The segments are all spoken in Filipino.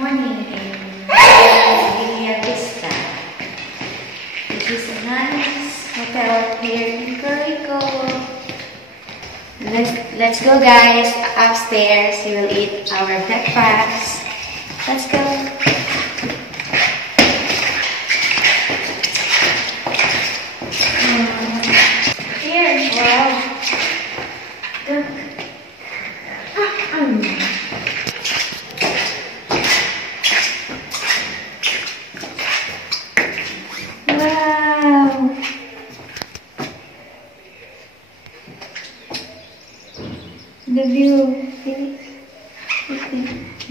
Morning in Villa Vista. It is a nice hotel here in Puerto Rico. Let's go, guys, upstairs. We will eat our breakfast. Let's go. Here, wow. Look. Wow. The view.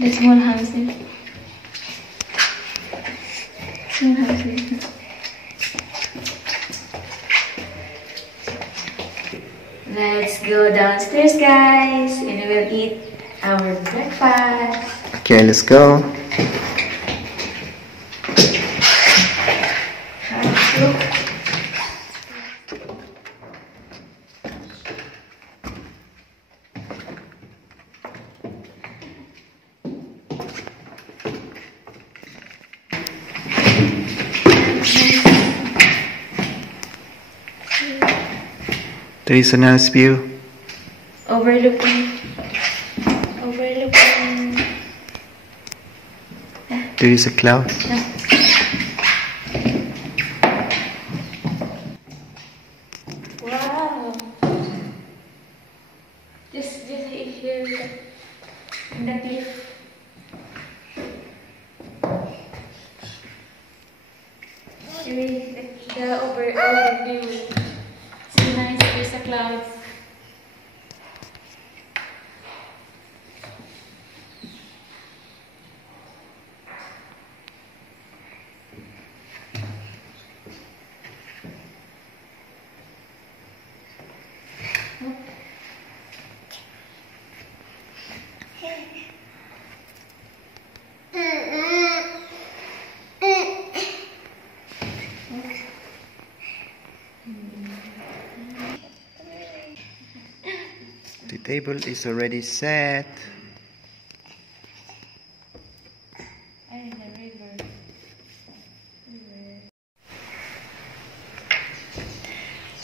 The small houses. Small houses. Let's go downstairs, guys, and we will eat our breakfast. Okay, let's go. There is a nice view. Overlooking. There is a cloud. Wow. Just here in the cliff. The overview. So nice, there's a cloud. The table is already set.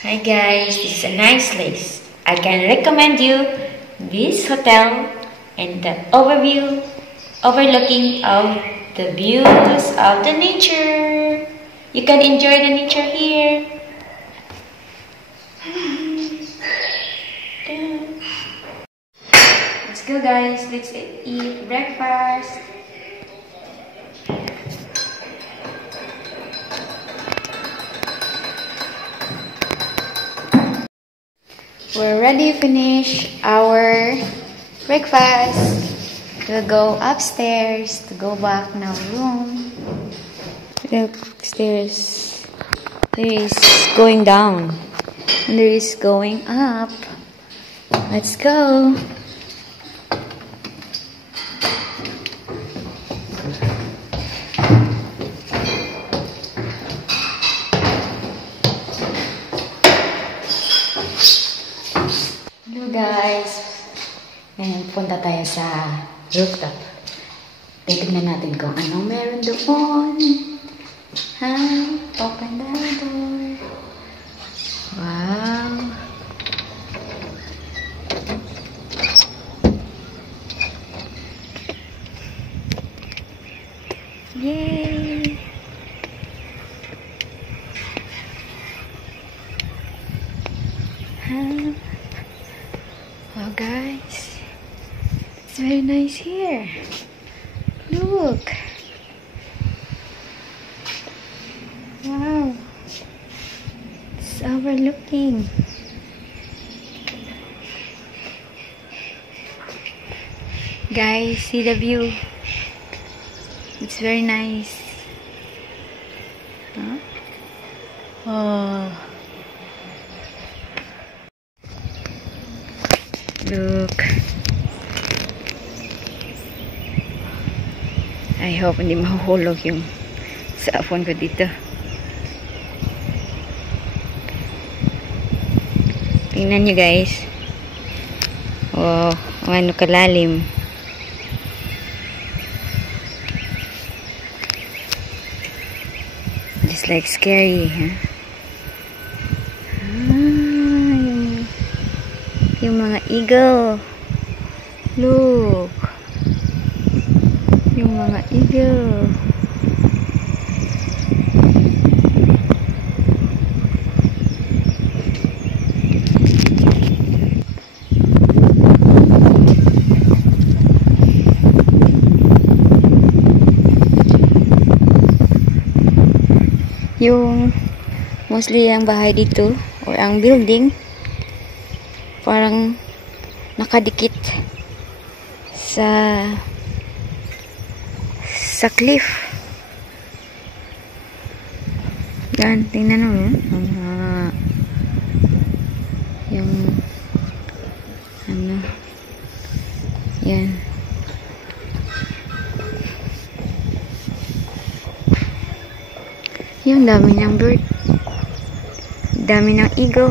Hi guys, this is a nice place. I can recommend you this hotel and the overlooking of the views of the nature. You can enjoy the nature here. Let's go, guys. Let's eat breakfast. We're ready to finish our breakfast. We'll go upstairs to go back in our room. Look, stairs. There is going down. And there is going up. Let's go. Hello guys. Ngayon punta tayo sa rooftop. Titignan natin kung anong meron doon. Ha? Open the door. Oh guys, it's very nice here. Look. Wow. It's overlooking. Guys, see the view. It's very nice. Huh? Oh. Look. I hope hindi mahuhulog yung cellphone ko dito. Tingnan nyo guys. Oh, ano kalalim. Just like scary, huh? Yung mga eagle. Look. Yung mga eagle. Yung mostly ang bahay dito or ang building parang nakadikit sa cliff. Yan, tingnan mo yung ano yan. Yung dami ng bird. Dami ng eagle.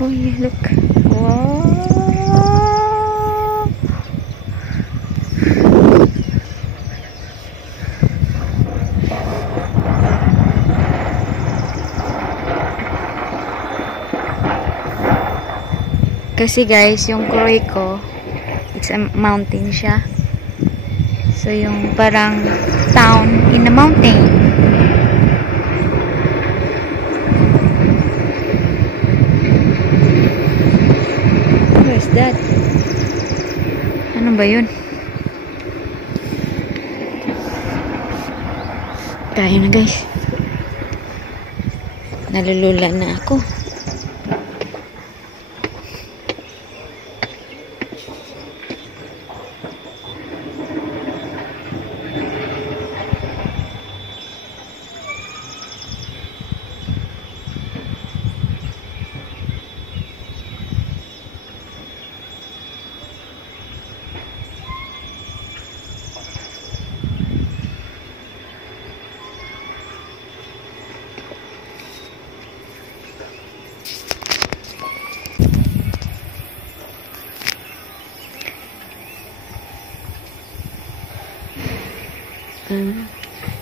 Oh yeah, look. Wow. Kasi guys, yung Kuroy ko, it's a mountain siya. So yung parang town in the mountain. What is that? Ano ba yun? Tayo na guys. Nalulula na ako.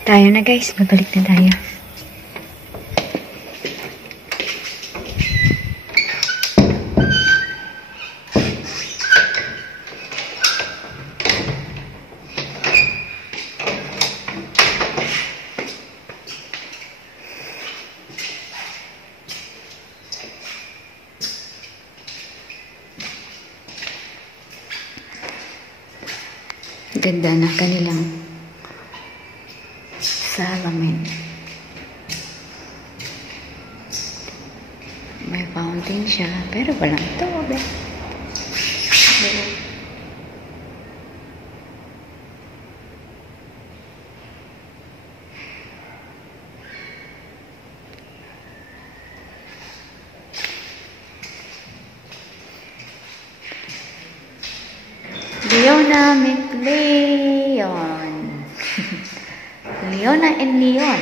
Tayo na guys, babalik na tayo. Ganda na kanilang salamin. May fountain siya, pero walang tubig. Leona met Leon. Leona and Leon.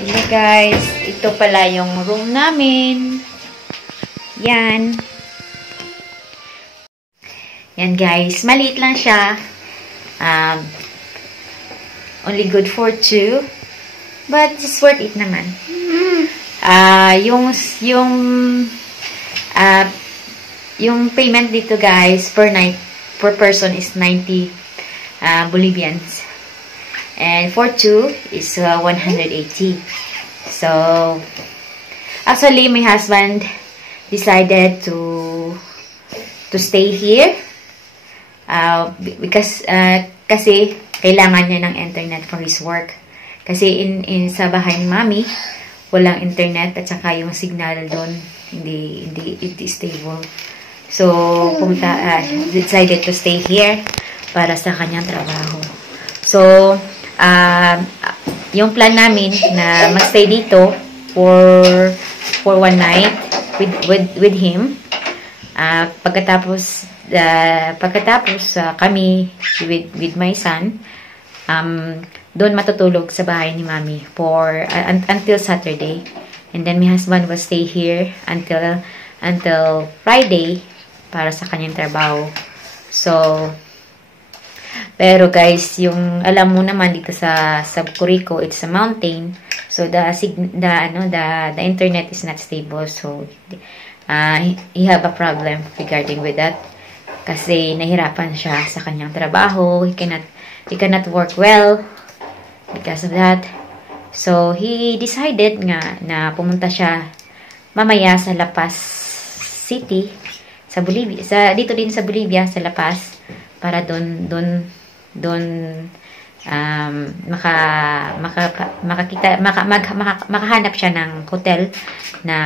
Hello guys, ito pala yung room namin. Yan. Yan guys, maliit lang siya. Only good for 2. But it's worth it naman. yung payment dito guys per night per person is 90 Bolivians, and for two is 180. So actually my husband decided to stay here because kasi kailangan niya ng internet for his work. Kasi in sa bahay ni Mami walang internet at saka yung signal doon hindi stable. So decided to stay here para sa kanyang trabaho. So yung plan namin na magstay dito for one night with him. Pagkatapos kami with my son doon matutulog sa bahay ni Mami for until Saturday, and then my husband will stay here until Friday para sa kanyang trabaho. So pero guys, yung alam mo naman dito sa Curico, it's a mountain, so the internet is not stable. So he have a problem regarding with that kasi nahirapan siya sa kanyang trabaho. He cannot work well because of that. So he decided nga na pumunta siya mamaya sa La Paz City sa Bolivia, dito din sa Bolivia sa La Paz, para doon makahanap siya ng hotel na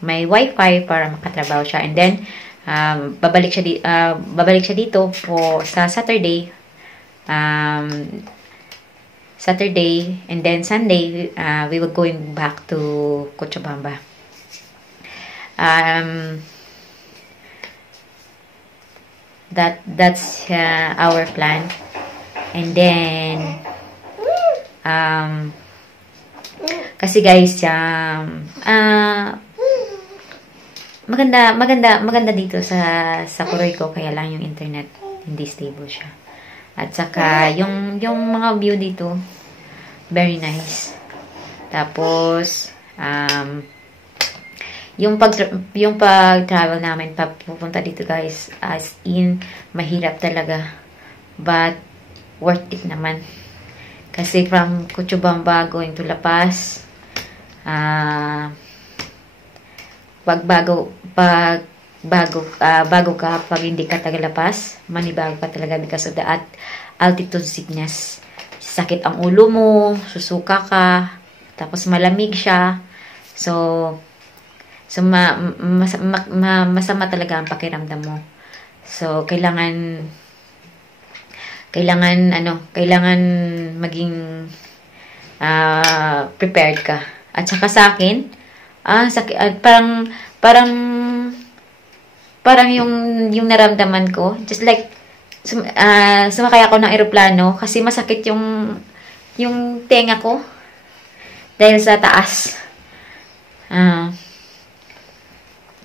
may wifi para makatrabaho siya, and then babalik siya dito sa Saturday, and then Sunday we will going back to Cochabamba. That's our plan. And then kasi guys maganda dito sa Curico, kaya lang yung internet hindi stable siya. At saka yung mga view dito very nice. Tapos yung pag-travel namin papunta dito guys, as in mahirap talaga, but worth it naman. Kasi from Cochabamba going to La Paz, bago ka pag hindi ka taga La Paz, manibago ka talaga because of the altitude sickness. Sakit ang ulo mo, susuka ka, tapos malamig siya. So masama talaga ang pakiramdam mo. So kailangan maging prepared ka. At saka sa akin, parang yung naramdaman ko, just like sumakay ako ng eroplano kasi masakit yung tenga ko dahil sa taas.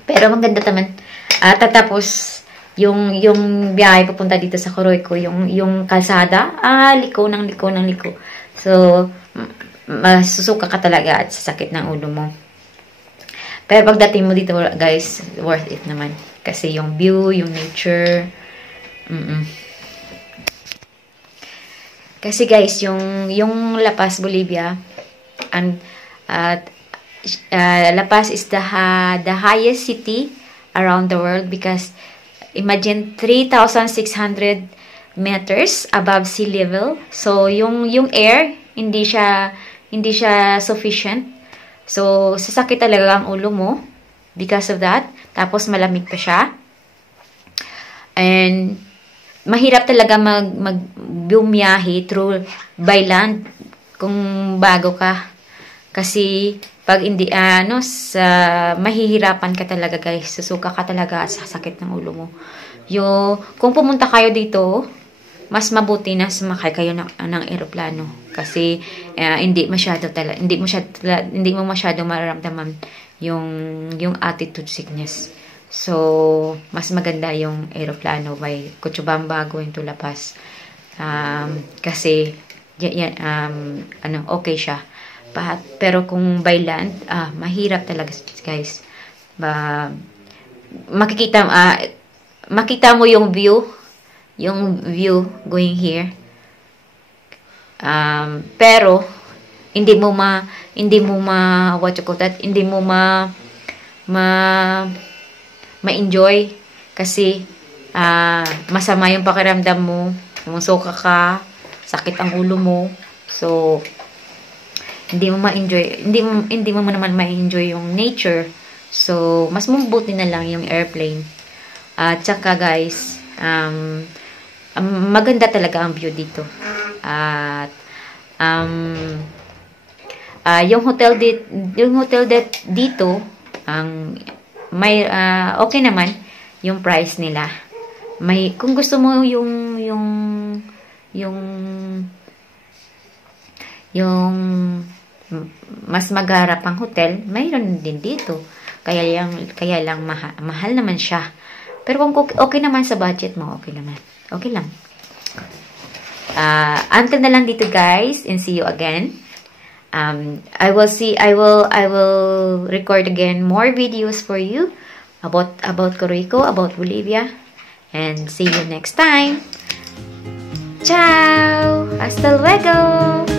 Pero maganda naman. Tatapos yung biyahe papunta dito sa Curico, yung kalsada, liko. So masusuka ka talaga at sasakit ng ulo mo. Pero pagdating mo dito guys, worth it naman. Kasi yung view, yung nature. Kasi guys, yung La Paz, Bolivia, and La Paz is the highest city around the world, because imagine 3,600 meters above sea level. So yung air hindi siya sufficient. So sasakit talaga ang ulo mo because of that. Tapos malamig pa siya. And mahirap talaga bumiyahe through by land kung bago ka. Kasi pag hindi mahihirapan ka talaga guys. Susuka ka talaga at sasakit ng ulo mo. Kung pumunta kayo dito, mas mabuti na sumakay kayo ng eroplano kasi hindi mo masyado mararamdaman yung altitude sickness. So mas maganda yung eroplano by Cochabamba going to La Paz, kasi okay siya. Pero kung by land, mahirap talaga guys. makita mo yung view going here. Pero hindi mo what you call that, hindi mo ma-enjoy kasi masama yung pakiramdam mo, sumusuka ka, sakit ang ulo mo. So hindi mo ma-enjoy, hindi mo naman ma-enjoy yung nature. So mas mabuti na lang yung airplane. At saka guys, maganda talaga ang view dito. At yung hotel dito, may okay naman yung price nila. May, kung gusto mo yung mas magarap ang hotel, mayroon din dito. Kaya lang mahal naman siya. Pero kung okay naman sa budget mo, okay naman. Okay lang. Until na lang dito guys, and see you again. I will record again more videos for you about Puerto Rico, about Bolivia, and see you next time. Ciao! Hasta luego!